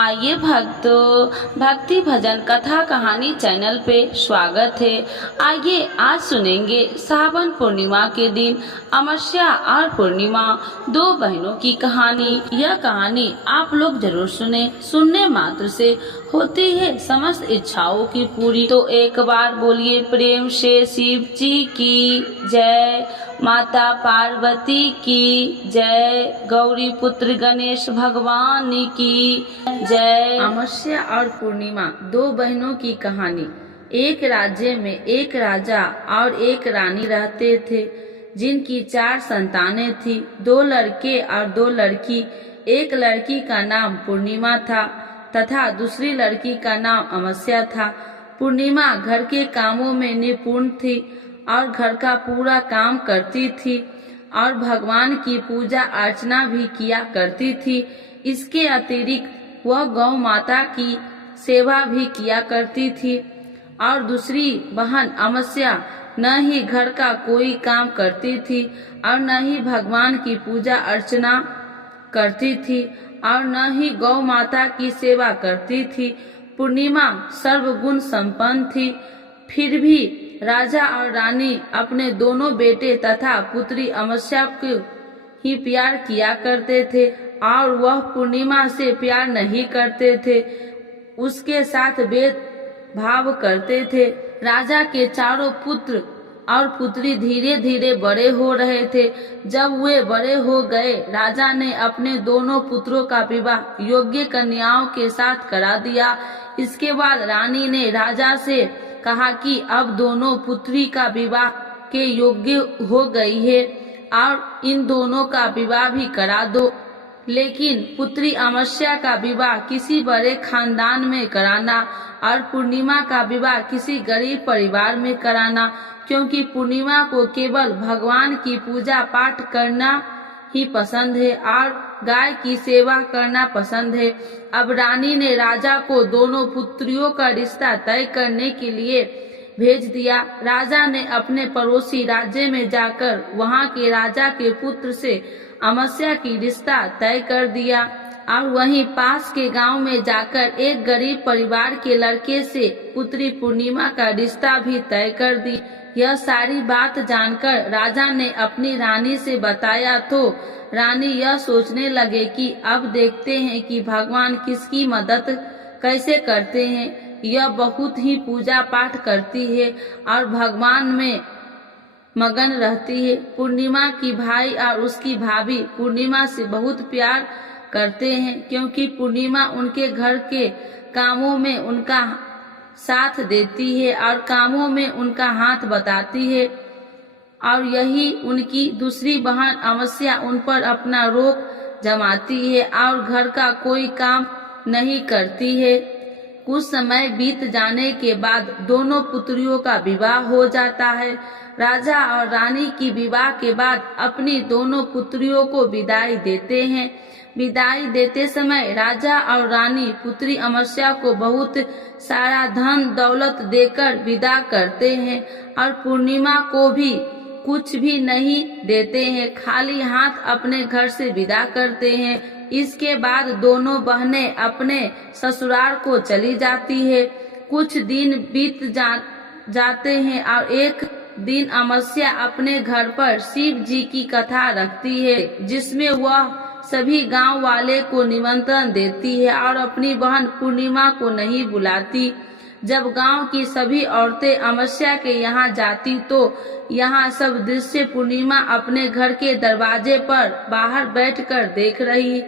आइए भक्तों, भक्ति भजन कथा कहानी चैनल पे स्वागत है। आइए आज सुनेंगे सावन पूर्णिमा के दिन अमावस्या और पूर्णिमा दो बहनों की कहानी। यह कहानी आप लोग जरूर सुने। सुनने मात्र से होती है समस्त इच्छाओं की पूरी। तो एक बार बोलिए प्रेम से शिव जी की जय, माता पार्वती की जय, गौरी पुत्र गणेश भगवान की जय। अमावस्या और पूर्णिमा दो बहनों की कहानी। एक राज्य में एक राजा और एक रानी रहते थे, जिनकी 4 संतानें थी, 2 लड़के और 2 लड़की। एक लड़की का नाम पूर्णिमा था तथा दूसरी लड़की का नाम अमावस्या था। पूर्णिमा घर के कामों में निपुण थी और घर का पूरा काम करती थी और भगवान की पूजा अर्चना भी किया करती थी। इसके अतिरिक्त वह गौ माता की सेवा भी किया करती थी। और दूसरी बहन अमावस्या न ही घर का कोई काम करती थी और न ही भगवान की पूजा अर्चना करती थी और न ही गौ माता की सेवा करती थी। पूर्णिमा सर्वगुण संपन्न थी। फिर भी राजा और रानी अपने दोनों बेटे तथा पुत्री अमावस्या को ही प्यार किया करते थे और वह पूर्णिमा से प्यार नहीं करते थे, उसके साथ भेदभाव करते थे। राजा के चारों पुत्र और पुत्री धीरे धीरे बड़े हो रहे थे। जब वे बड़े हो गए, राजा ने अपने दोनों पुत्रों का विवाह योग्य कन्याओं के साथ करा दिया। इसके बाद रानी ने राजा से कहा कि अब दोनों पुत्री का विवाह के योग्य हो गई है और इन दोनों का विवाह भी करा दो, लेकिन पुत्री अमावस्या का विवाह किसी बड़े खानदान में कराना और पूर्णिमा का विवाह किसी गरीब परिवार में कराना, क्योंकि पूर्णिमा को केवल भगवान की पूजा पाठ करना ही पसंद है और गाय की सेवा करना पसंद है। अब रानी ने राजा को दोनों पुत्रियों का रिश्ता तय करने के लिए भेज दिया। राजा ने अपने पड़ोसी राज्य में जाकर वहां के राजा के पुत्र से अमावस्या की रिश्ता तय कर दिया और वहीं पास के गांव में जाकर एक गरीब परिवार के लड़के से पुत्री पूर्णिमा का रिश्ता भी तय कर दी। यह सारी बात जानकर राजा ने अपनी रानी से बताया तो रानी यह सोचने लगे कि अब देखते हैं कि भगवान किसकी मदद कैसे करते हैं। यह बहुत ही पूजा पाठ करती है और भगवान में मगन रहती है। पूर्णिमा की भाई और उसकी भाभी पूर्णिमा से बहुत प्यार करते हैं, क्योंकि पूर्णिमा उनके घर के कामों में उनका साथ देती है और कामों में उनका हाथ बताती है। और यही उनकी दूसरी बहन अमावस्या उन पर अपना रोक जमाती है और घर का कोई काम नहीं करती है। कुछ समय बीत जाने के बाद दोनों पुत्रियों का विवाह हो जाता है। राजा और रानी की विवाह के बाद अपनी दोनों पुत्रियों को विदाई देते हैं। विदाई देते समय राजा और रानी पुत्री अमावस्या को बहुत सारा धन दौलत देकर विदा करते हैं और पूर्णिमा को भी कुछ भी नहीं देते हैं, खाली हाथ अपने घर से विदा करते हैं। इसके बाद दोनों बहनें अपने ससुराल को चली जाती है। कुछ दिन बीत जाते हैं और एक दिन अमावस्या अपने घर पर शिव जी की कथा रखती है, जिसमें वह सभी गांव वाले को निमंत्रण देती है और अपनी बहन पूर्णिमा को नहीं बुलाती। जब गांव की सभी औरतें अमावस्या के यहाँ जाती तो यहाँ सब दृश्य पूर्णिमा अपने घर के दरवाजे पर बाहर बैठकर देख रही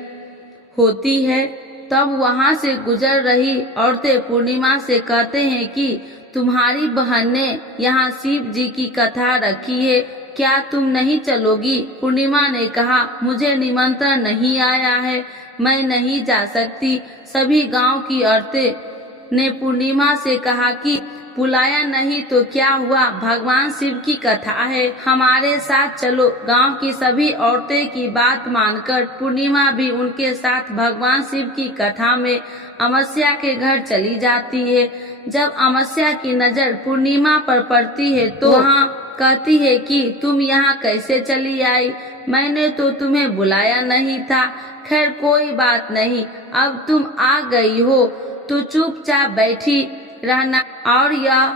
होती है। तब वहाँ से गुजर रही औरतें पूर्णिमा से कहते हैं कि तुम्हारी बहन ने यहाँ शिव जी की कथा रखी है, क्या तुम नहीं चलोगी? पूर्णिमा ने कहा, मुझे निमंत्रण नहीं आया है, मैं नहीं जा सकती। सभी गांव की औरतें ने पूर्णिमा से कहा कि बुलाया नहीं तो क्या हुआ, भगवान शिव की कथा है, हमारे साथ चलो। गांव की सभी औरतें की बात मानकर पूर्णिमा भी उनके साथ भगवान शिव की कथा में अमावस्या के घर चली जाती है। जब अमावस्या की नजर पूर्णिमा पर पड़ती है तो वहाँ कहती है कि तुम यहाँ कैसे चली आई, मैंने तो तुम्हें बुलाया नहीं था। खैर कोई बात नहीं, अब तुम आ गई हो तो चुपचाप बैठी रहना। और यह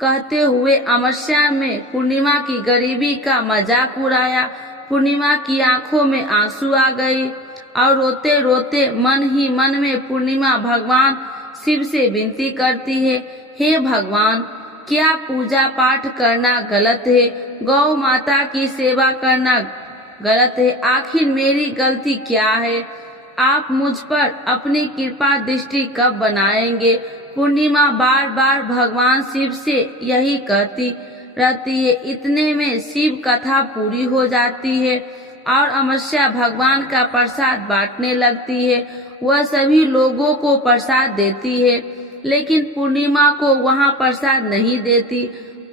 कहते हुए अमरस्या में पूर्णिमा की गरीबी का मजाक उड़ाया। पूर्णिमा की आंखों में आंसू आ गई और रोते रोते मन ही मन में पूर्णिमा भगवान शिव से विनती करती है, हे भगवान, क्या पूजा पाठ करना गलत है? गौ माता की सेवा करना गलत है? आखिर मेरी गलती क्या है? आप मुझ पर अपनी कृपा दृष्टि कब बनाएंगे? पूर्णिमा बार बार भगवान शिव से यही कहती रहती है। इतने में शिव कथा पूरी हो जाती है और अमरस्या भगवान का प्रसाद बांटने लगती है। वह सभी लोगों को प्रसाद देती है, लेकिन पूर्णिमा को वहाँ प्रसाद नहीं देती।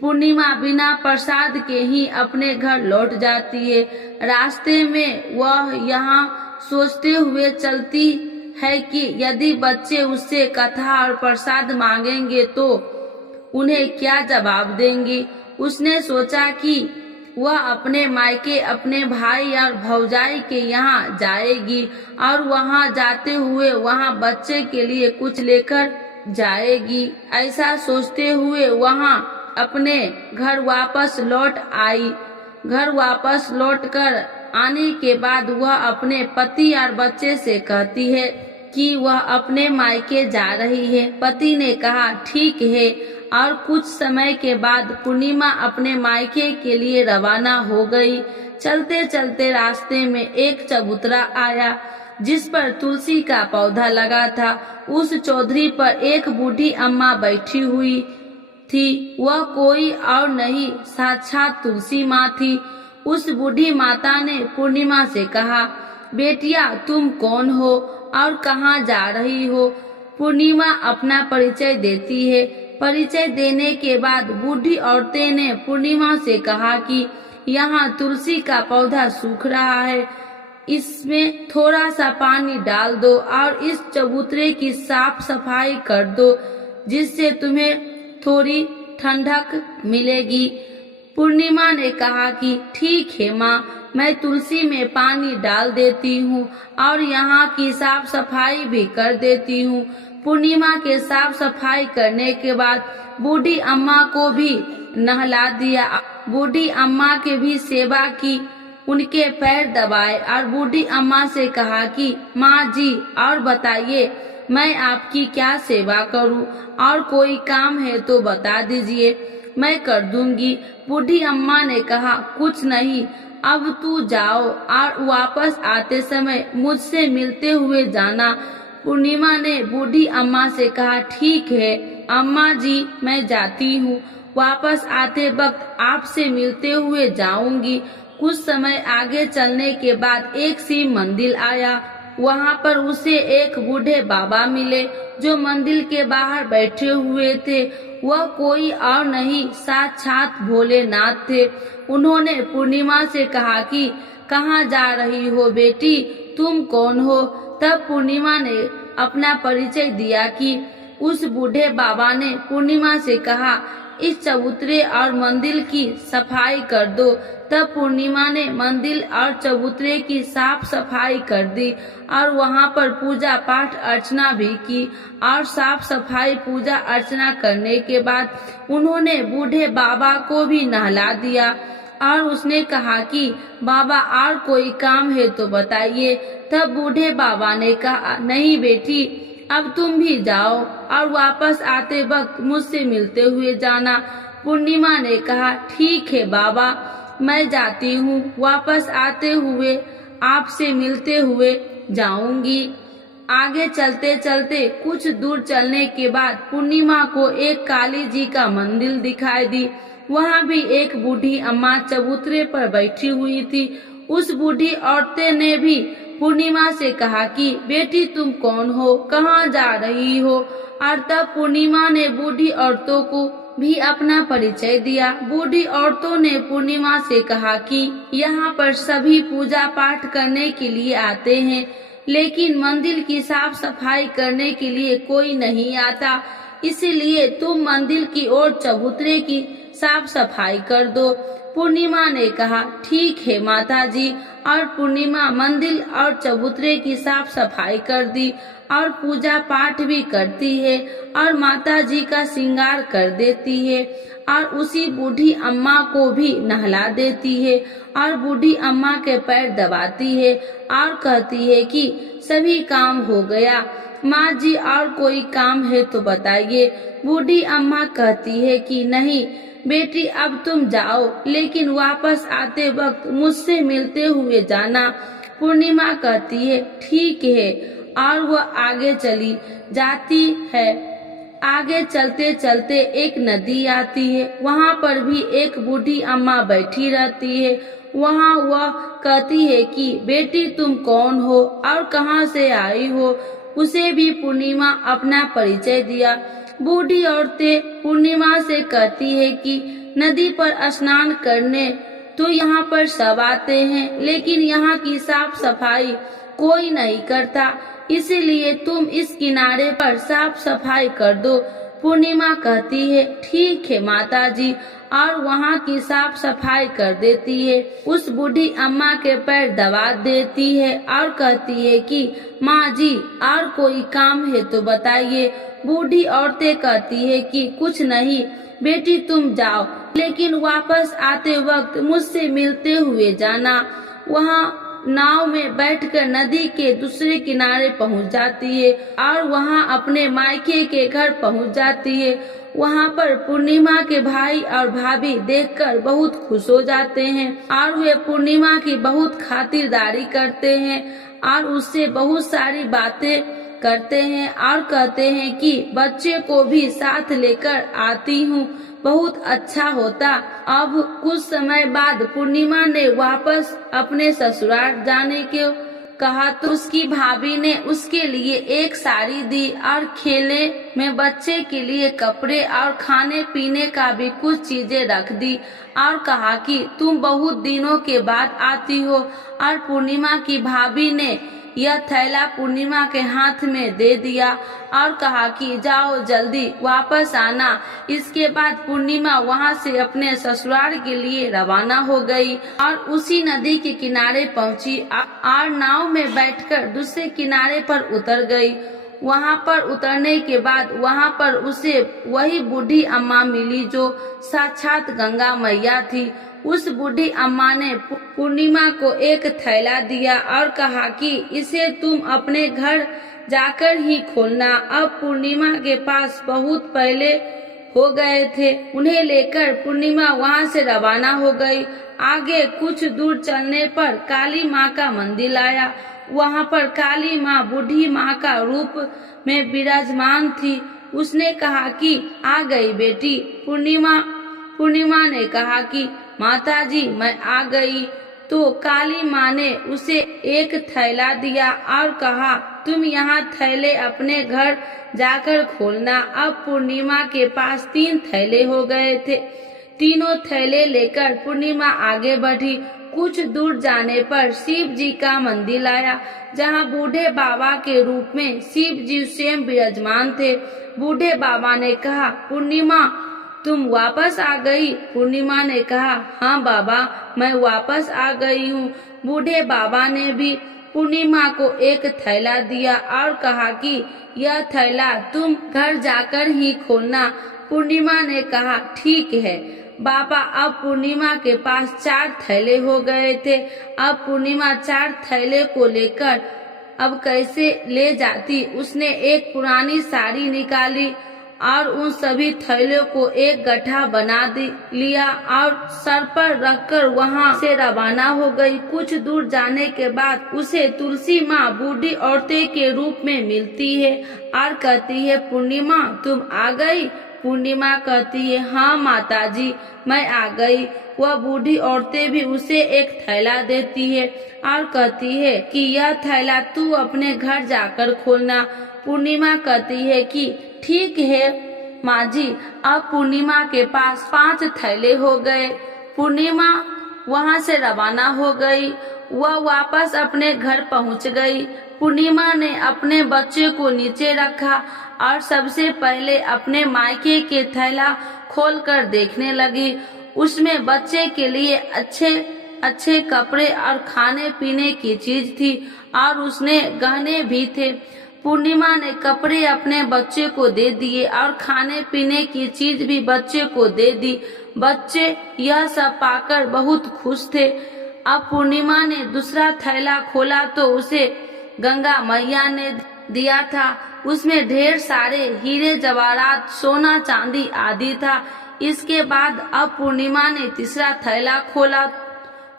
पूर्णिमा बिना प्रसाद के ही अपने घर लौट जाती है। रास्ते में वह यहाँ सोचते हुए चलती है कि यदि बच्चे उससे कथा और प्रसाद मांगेंगे तो उन्हें क्या जवाब देंगी। उसने सोचा कि वह अपने मायके अपने भाई और भौजाई के यहाँ जाएगी और वहाँ जाते हुए वहाँ बच्चे के लिए कुछ लेकर जाएगी। ऐसा सोचते हुए वहाँ अपने घर वापस लौट आई। घर वापस लौटकर आने के बाद वह अपने पति और बच्चे से कहती है कि वह अपने मायके जा रही है। पति ने कहा ठीक है, और कुछ समय के बाद पूर्णिमा अपने मायके के लिए रवाना हो गई। चलते चलते रास्ते में एक चबूतरा आया जिस पर तुलसी का पौधा लगा था। उस चौधरी पर एक बूढ़ी अम्मा बैठी हुई थी। वह कोई और नहीं, साक्षात तुलसी माँ थी। उस बूढ़ी माता ने पूर्णिमा से कहा, बेटिया तुम कौन हो और कहाँ जा रही हो? पूर्णिमा अपना परिचय देती है। परिचय देने के बाद बूढ़ी औरतें ने पूर्णिमा से कहा कि यहाँ तुलसी का पौधा सूख रहा है, इसमें थोड़ा सा पानी डाल दो और इस चबूतरे की साफ सफाई कर दो, जिससे तुम्हें थोड़ी ठंडक मिलेगी। पूर्णिमा ने कहा कि ठीक है माँ, मैं तुलसी में पानी डाल देती हूँ और यहाँ की साफ सफाई भी कर देती हूँ। पूर्णिमा के साफ सफाई करने के बाद बूढ़ी अम्मा को भी नहला दिया। बूढ़ी अम्मा की भी सेवा की, उनके पैर दबाए और बूढ़ी अम्मा से कहा कि माँ जी और बताइए, मैं आपकी क्या सेवा करूँ? और कोई काम है तो बता दीजिए, मैं कर दूंगी। बूढ़ी अम्मा ने कहा कुछ नहीं, अब तू जाओ और वापस आते समय मुझसे मिलते हुए जाना। पूर्णिमा ने बूढ़ी अम्मा से कहा ठीक है अम्मा जी, मैं जाती हूँ, वापस आते वक्त आपसे मिलते हुए जाऊंगी। कुछ समय आगे चलने के बाद एक शिव मंदिर आया। वहाँ पर उसे एक बूढ़े बाबा मिले जो मंदिर के बाहर बैठे हुए थे। वह कोई और नहीं, साक्षात भोलेनाथ थे। उन्होंने पूर्णिमा से कहा कि कहाँ जा रही हो बेटी, तुम कौन हो? तब पूर्णिमा ने अपना परिचय दिया कि उस बूढ़े बाबा ने पूर्णिमा से कहा इस चबूतरे और मंदिर की सफाई कर दो। तब पूर्णिमा ने मंदिर और चबूतरे की साफ सफाई कर दी और वहाँ पर पूजा पाठ अर्चना भी की। और साफ सफाई पूजा अर्चना करने के बाद उन्होंने बूढ़े बाबा को भी नहला दिया और उसने कहा कि बाबा और कोई काम है तो बताइए। तब बूढ़े बाबा ने कहा नहीं बेटी, अब तुम भी जाओ और वापस आते वक्त मुझसे मिलते हुए जाना। पूर्णिमा ने कहा ठीक है बाबा, मैं जाती हूँ, वापस आते हुए आपसे मिलते हुए जाऊंगी। आगे चलते चलते कुछ दूर चलने के बाद पूर्णिमा को एक काली जी का मंदिर दिखाई दी। वहाँ भी एक बूढ़ी अम्मा चबूतरे पर बैठी हुई थी। उस बूढ़ी औरतें ने भी पूर्णिमा से कहा कि बेटी तुम कौन हो, कहाँ जा रही हो? और तब पूर्णिमा ने बूढ़ी औरतों को भी अपना परिचय दिया। बूढ़ी औरतों ने पूर्णिमा से कहा कि यहाँ पर सभी पूजा पाठ करने के लिए आते हैं, लेकिन मंदिर की साफ सफाई करने के लिए कोई नहीं आता। इसीलिए तुम मंदिर की ओर चबूतरे की साफ सफाई कर दो। पूर्णिमा ने कहा ठीक है माताजी, और पूर्णिमा मंदिर और चबूतरे की साफ सफाई कर दी और पूजा पाठ भी करती है और माताजी का श्रृंगार कर देती है और उसी बूढ़ी अम्मा को भी नहला देती है और बूढ़ी अम्मा के पैर दबाती है और कहती है कि सभी काम हो गया। माँ जी और कोई काम है तो बताइए। बूढ़ी अम्मा कहती है कि नहीं बेटी अब तुम जाओ, लेकिन वापस आते वक्त मुझसे मिलते हुए जाना। पूर्णिमा कहती है ठीक है, और वह आगे चली जाती है। आगे चलते चलते एक नदी आती है, वहाँ पर भी एक बूढ़ी अम्मा बैठी रहती है। वहाँ वह कहती है कि बेटी तुम कौन हो और कहाँ से आई हो। उसे भी पूर्णिमा अपना परिचय दिया। बूढ़ी औरतें पूर्णिमा से कहती है कि नदी पर स्नान करने तो यहाँ पर सब आते हैं, लेकिन यहाँ की साफ सफाई कोई नहीं करता, इसीलिए तुम इस किनारे पर साफ सफाई कर दो। पूर्णिमा कहती है ठीक है माताजी, और वहाँ की साफ सफाई कर देती है। उस बूढ़ी अम्मा के पैर दबा देती है और कहती है कि माँ जी और कोई काम है तो बताइए। बूढ़ी औरतें कहती है कि कुछ नहीं बेटी तुम जाओ, लेकिन वापस आते वक्त मुझसे मिलते हुए जाना। वहाँ नाव में बैठकर नदी के दूसरे किनारे पहुंच जाती है और वहां अपने मायके के घर पहुंच जाती है। वहां पर पूर्णिमा के भाई और भाभी देखकर बहुत खुश हो जाते हैं और वे पूर्णिमा की बहुत खातिरदारी करते हैं और उससे बहुत सारी बातें करते हैं और कहते हैं कि बच्चे को भी साथ लेकर आती हूँ, बहुत अच्छा होता। अब कुछ समय बाद पूर्णिमा ने वापस अपने ससुराल जाने के कहा तो उसकी भाभी ने उसके लिए एक साड़ी दी और खेले में बच्चे के लिए कपड़े और खाने पीने का भी कुछ चीजें रख दी और कहा कि तुम बहुत दिनों के बाद आती हो। और पूर्णिमा की भाभी ने यह थैला पूर्णिमा के हाथ में दे दिया और कहा कि जाओ जल्दी वापस आना। इसके बाद पूर्णिमा वहां से अपने ससुराल के लिए रवाना हो गई और उसी नदी के किनारे पहुंची और नाव में बैठकर दूसरे किनारे पर उतर गई। वहां पर उतरने के बाद वहां पर उसे वही बूढ़ी अम्मा मिली जो साक्षात गंगा मैया थी। उस बूढ़ी अम्मा ने पूर्णिमा को एक थैला दिया और कहा कि इसे तुम अपने घर जाकर ही खोलना। अब पूर्णिमा के पास बहुत पहले हो गए थे। उन्हें लेकर पूर्णिमा वहां से रवाना हो गई। आगे कुछ दूर चलने पर काली माँ का मंदिर आया। वहां पर काली माँ बूढ़ी माँ का रूप में विराजमान थी। उसने कहा कि आ गई बेटी। पूर्णिमा ने कहा कि माताजी मैं आ गई। तो काली माँ ने उसे एक थैला दिया और कहा तुम यहाँ थैले अपने घर जाकर खोलना। अब पूर्णिमा के पास 3 थैले हो गए थे। तीनों थैले लेकर पूर्णिमा आगे बढ़ी। कुछ दूर जाने पर शिव जी का मंदिर आया, जहाँ बूढ़े बाबा के रूप में शिव जी स्वयं विराजमान थे। बूढ़े बाबा ने कहा पूर्णिमा तुम वापस आ गई। पूर्णिमा ने कहा हाँ बाबा मैं वापस आ गई हूँ। बूढ़े बाबा ने भी पूर्णिमा को एक थैला दिया और कहा कि यह थैला तुम घर जाकर ही खोलना। पूर्णिमा ने कहा ठीक है बाबा। अब पूर्णिमा के पास 4 थैले हो गए थे। अब पूर्णिमा 4 थैले को लेकर अब कैसे ले जाती। उसने एक पुरानी साड़ी निकाली और उन सभी थैलों को एक गड्ढा बना लिया और सर पर रखकर वहां से रवाना हो गई। कुछ दूर जाने के बाद उसे तुलसी माँ बूढ़ी औरतें के रूप में मिलती है और कहती है पूर्णिमा तुम आ गई। पूर्णिमा कहती है हाँ माताजी मैं आ गई। वह बूढ़ी औरतें भी उसे एक थैला देती है और कहती है कि यह थैला तू अपने घर जाकर खोलना। पूर्णिमा कहती है कि ठीक है माँ जी। अब पूर्णिमा के पास 5 थैले हो गए। पूर्णिमा वहां से रवाना हो गई। वह वापस अपने घर पहुंच गई। पूर्णिमा ने अपने बच्चे को नीचे रखा और सबसे पहले अपने मायके के थैला खोलकर देखने लगी। उसमें बच्चे के लिए अच्छे अच्छे कपड़े और खाने पीने की चीज थी और उसने गहने भी थे। पूर्णिमा ने कपड़े अपने बच्चे को दे दिए और खाने पीने की चीज भी बच्चे को दे दी। बच्चे यह सब पाकर बहुत खुश थे। अब पूर्णिमा ने दूसरा थैला खोला तो उसे गंगा मैया ने दिया था। उसमें ढेर सारे हीरे जवाहरात, सोना चांदी आदि था। इसके बाद अब पूर्णिमा ने तीसरा थैला खोला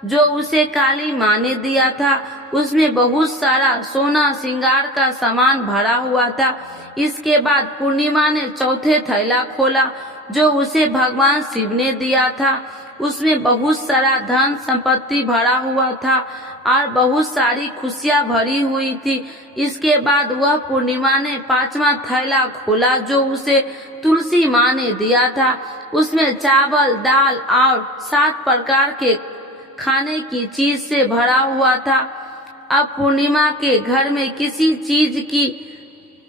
जो उसे काली माँ ने दिया था। उसमें बहुत सारा सोना श्रृंगार का सामान भरा हुआ था। इसके बाद पूर्णिमा ने चौथे थैला खोला जो उसे भगवान शिव ने दिया था। उसमें बहुत सारा धन संपत्ति भरा हुआ था और बहुत सारी खुशियां भरी हुई थी। इसके बाद वह पूर्णिमा ने पांचवा थैला खोला जो उसे तुलसी माँ ने दिया था। उसमें चावल, दाल और 7 प्रकार के खाने की चीज से भरा हुआ था। अब पूर्णिमा के घर में किसी चीज की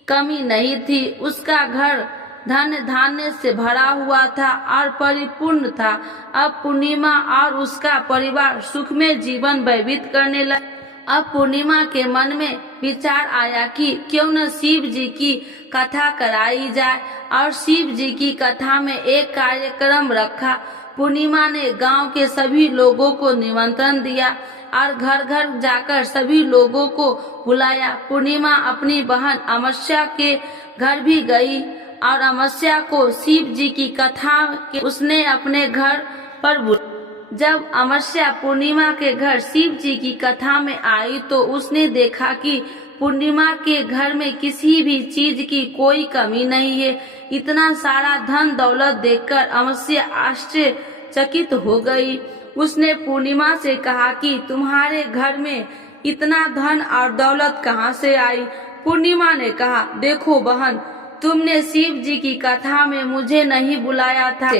कमी नहीं थी। उसका घर धन धान्य से भरा हुआ था और परिपूर्ण था। अब पूर्णिमा और उसका परिवार सुख में जीवन व्यतीत करने लगे। अब पूर्णिमा के मन में विचार आया कि क्यों न शिव जी की कथा कराई जाए और शिव जी की कथा में एक कार्यक्रम रखा। पूर्णिमा ने गांव के सभी लोगों को निमंत्रण दिया और घर घर जाकर सभी लोगों को बुलाया। पूर्णिमा अपनी बहन अमावस्या के घर भी गई और अमावस्या को शिव जी की कथा उसने अपने घर पर बुलाया। जब अमावस्या पूर्णिमा के घर शिव जी की कथा में आई तो उसने देखा कि पूर्णिमा के घर में किसी भी चीज की कोई कमी नहीं है। इतना सारा धन दौलत देखकर अमावस्या आश्चर्यचकित हो गई। उसने पूर्णिमा से कहा कि तुम्हारे घर में इतना धन और दौलत कहाँ से आई? पूर्णिमा ने कहा, देखो बहन, तुमने शिव जी की कथा में मुझे नहीं बुलाया था,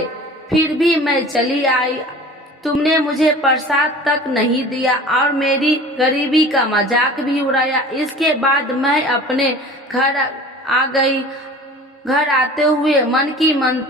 फिर भी मैं चली आई। तुमने मुझे प्रसाद तक नहीं दिया और मेरी गरीबी का मजाक भी उड़ाया। इसके बाद मैं अपने घर आ गई। घर आते हुए मन की मन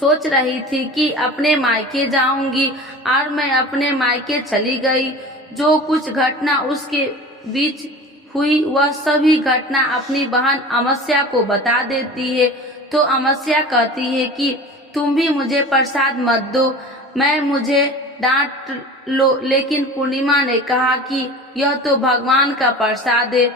सोच रही थी कि अपने मायके जाऊंगी और मैं अपने मायके चली गई। जो कुछ घटना उसके बीच हुई वह सभी घटना अपनी बहन अमावस्या को बता देती है। तो अमावस्या कहती है कि तुम भी मुझे प्रसाद मत दो, मैं मुझे डांट लो। लेकिन पूर्णिमा ने कहा कि यह तो भगवान का प्रसाद है,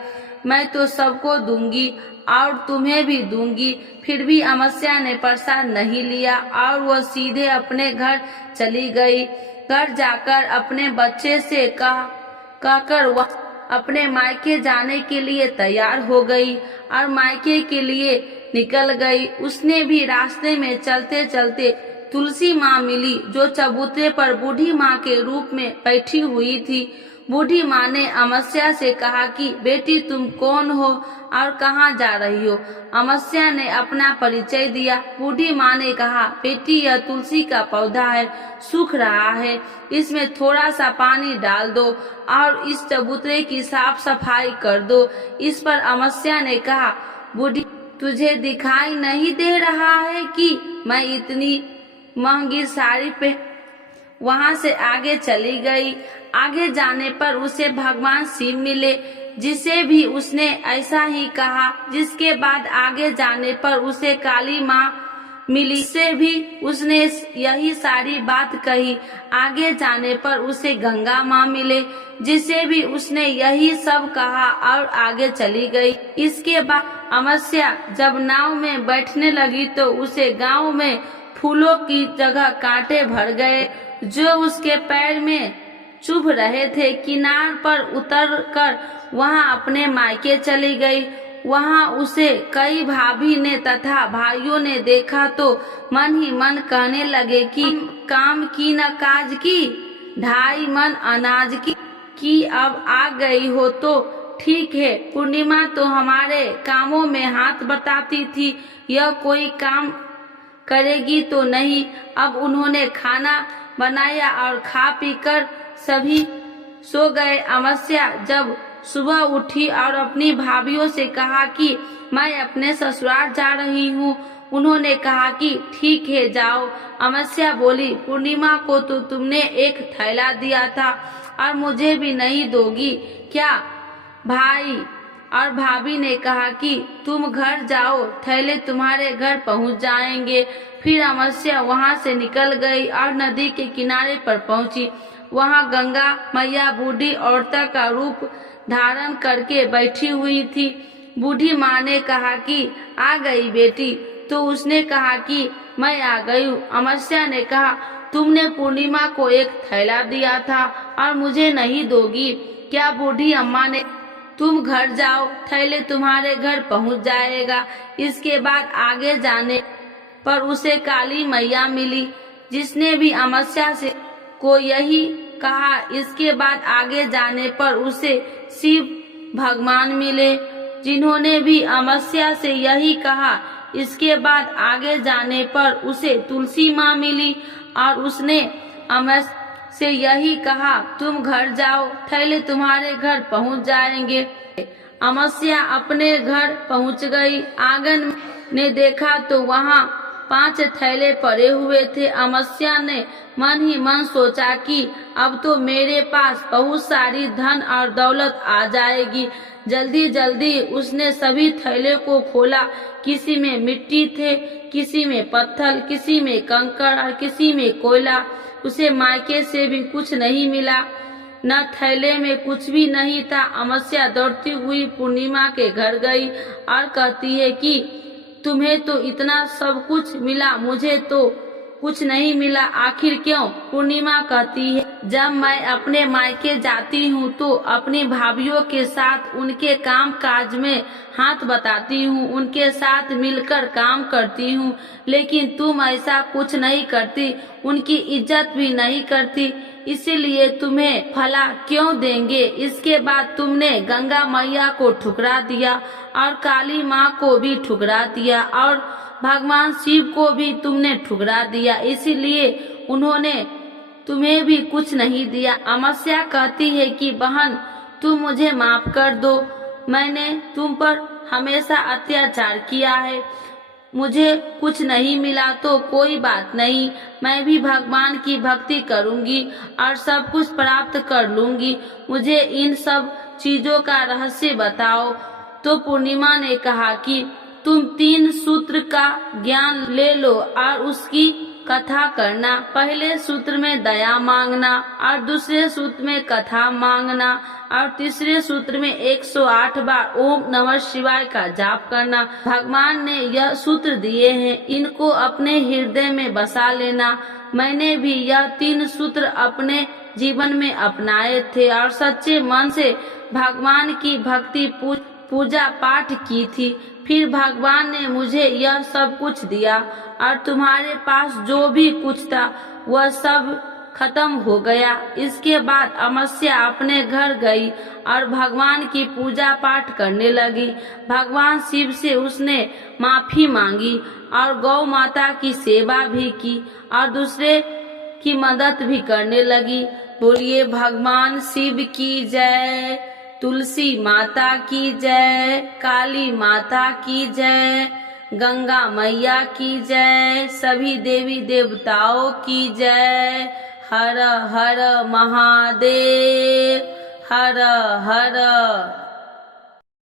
मैं तो सबको दूंगी और तुम्हें भी दूंगी। फिर भी अमावस्या ने प्रसाद नहीं लिया और वह सीधे अपने घर चली गई। घर जाकर अपने बच्चे से कहकर वह अपने मायके जाने के लिए तैयार हो गई और मायके के लिए निकल गई। उसने भी रास्ते में चलते चलते तुलसी माँ मिली जो चबूतरे पर बूढ़ी माँ के रूप में बैठी हुई थी। बूढ़ी माँ ने अमावस्या से कहा कि बेटी तुम कौन हो और कहाँ जा रही हो? अमावस्या ने अपना परिचय दिया। बूढ़ी माँ ने कहा, बेटी यह तुलसी का पौधा है, सूख रहा है, इसमें थोड़ा सा पानी डाल दो और इस चबूतरे की साफ सफाई कर दो। इस पर अमावस्या ने कहा, बूढ़ी तुझे दिखाई नहीं दे रहा है कि मैं इतनी महंगी साड़ी पे। वहां से आगे चली गई। आगे जाने पर उसे भगवान शिव मिले, जिसे भी उसने ऐसा ही कहा। जिसके बाद आगे जाने पर उसे काली माँ मिली, से भी उसने यही सारी बात कही। आगे जाने पर उसे गंगा माँ मिले, जिसे भी उसने यही सब कहा और आगे चली गई। इसके बाद अमावस्या जब नाव में बैठने लगी तो उसे गांव में फूलों की जगह कांटे भर गए जो उसके पैर में चुभ रहे थे। किनार पर उतरकर वहां अपने मायके चली गई। वहां उसे कई भाभी ने तथा भाइयों ने देखा तो मन ही मन कहने लगे कि काम की न काज की, 2.5 मन अनाज की अब आ गई हो तो ठीक है। पूर्णिमा तो हमारे कामों में हाथ बटाती थी, यह कोई काम करेगी तो नहीं। अब उन्होंने खाना बनाया और खा पी कर सभी सो गए। अमावस्या जब सुबह उठी और अपनी भाभीयों से कहा कि मैं अपने ससुराल जा रही हूँ, उन्होंने कहा कि ठीक है जाओ। अमावस्या बोली, पूर्णिमा को तो तुमने एक थैला दिया था और मुझे भी नहीं दोगी क्या? भाई और भाभी ने कहा कि तुम घर जाओ, थैले तुम्हारे घर पहुंच जाएंगे। फिर अमावस्या वहां से निकल गई और नदी के किनारे पर पहुंची। वहां गंगा मैया बूढ़ी औरत का रूप धारण करके बैठी हुई थी। बूढ़ी माँ ने कहा कि आ गई बेटी, तो उसने कहा कि मैं आ गई हूँ। अमावस्या ने कहा, तुमने पूर्णिमा को एक थैला दिया था और मुझे नहीं दोगी क्या? बूढ़ी अम्मा ने, तुम घर जाओ, थैले तुम्हारे घर पहुंच जाएगा। इसके बाद आगे जाने पर उसे काली मैया मिली, जिसने भी अमावस्या से को यही कहा। इसके बाद आगे जाने पर उसे शिव भगवान मिले, जिन्होंने भी अमावस्या से यही कहा। इसके बाद आगे जाने पर उसे तुलसी माँ मिली और उसने अमावस्या से यही कहा, तुम घर जाओ, थैले तुम्हारे घर पहुंच जाएंगे। अमावस्या अपने घर पहुंच गई। आंगन ने देखा तो वहां 5 थैले पड़े हुए थे। अमावस्या ने मन ही मन सोचा कि अब तो मेरे पास बहुत सारी धन और दौलत आ जाएगी। जल्दी जल्दी उसने सभी थैले को खोला। किसी में मिट्टी थे, किसी में पत्थर, किसी में कंकड़ और किसी में कोयला। उसे मायके से भी कुछ नहीं मिला, न थैले में कुछ भी नहीं था। अमावस्या दौड़ती हुई पूर्णिमा के घर गई और कहती है कि तुम्हें तो इतना सब कुछ मिला, मुझे तो कुछ नहीं मिला, आखिर क्यों? पूर्णिमा कहती है, जब मैं अपने मायके जाती हूँ तो अपनी भाभीियों के साथ उनके काम काज में हाथ बटाती हूँ, उनके साथ मिलकर काम करती हूँ, लेकिन तुम ऐसा कुछ नहीं करती, उनकी इज्जत भी नहीं करती, इसीलिए तुम्हें फला क्यों देंगे? इसके बाद तुमने गंगा मैया को ठुकरा दिया और काली माँ को भी ठुकरा दिया और भगवान शिव को भी तुमने ठुकरा दिया, इसीलिए उन्होंने तुम्हें भी कुछ नहीं दिया। अमावस्या कहती है कि बहन, तुम मुझे माफ कर दो, मैंने तुम पर हमेशा अत्याचार किया है, मुझे कुछ नहीं मिला तो कोई बात नहीं, मैं भी भगवान की भक्ति करूंगी और सब कुछ प्राप्त कर लूंगी, मुझे इन सब चीजों का रहस्य बताओ। तो पूर्णिमा ने कहा कि तुम 3 सूत्र का ज्ञान ले लो और उसकी कथा करना। पहले सूत्र में दया मांगना और दूसरे सूत्र में कथा मांगना और तीसरे सूत्र में 108 बार ओम नमः शिवाय का जाप करना। भगवान ने यह सूत्र दिए हैं, इनको अपने हृदय में बसा लेना। मैंने भी यह 3 सूत्र अपने जीवन में अपनाए थे और सच्चे मन से भगवान की भक्ति पूजा पाठ की थी। फिर भगवान ने मुझे यह सब कुछ दिया और तुम्हारे पास जो भी कुछ था वह सब खत्म हो गया। इसके बाद अमावस्या अपने घर गई और भगवान की पूजा पाठ करने लगी। भगवान शिव से उसने माफी मांगी और गौ माता की सेवा भी की और दूसरे की मदद भी करने लगी। बोलिए भगवान शिव की जय, तुलसी माता की जय, काली माता की जय, गंगा मैया की जय, सभी देवी देवताओं की जय। हर हर महादेव, हर हर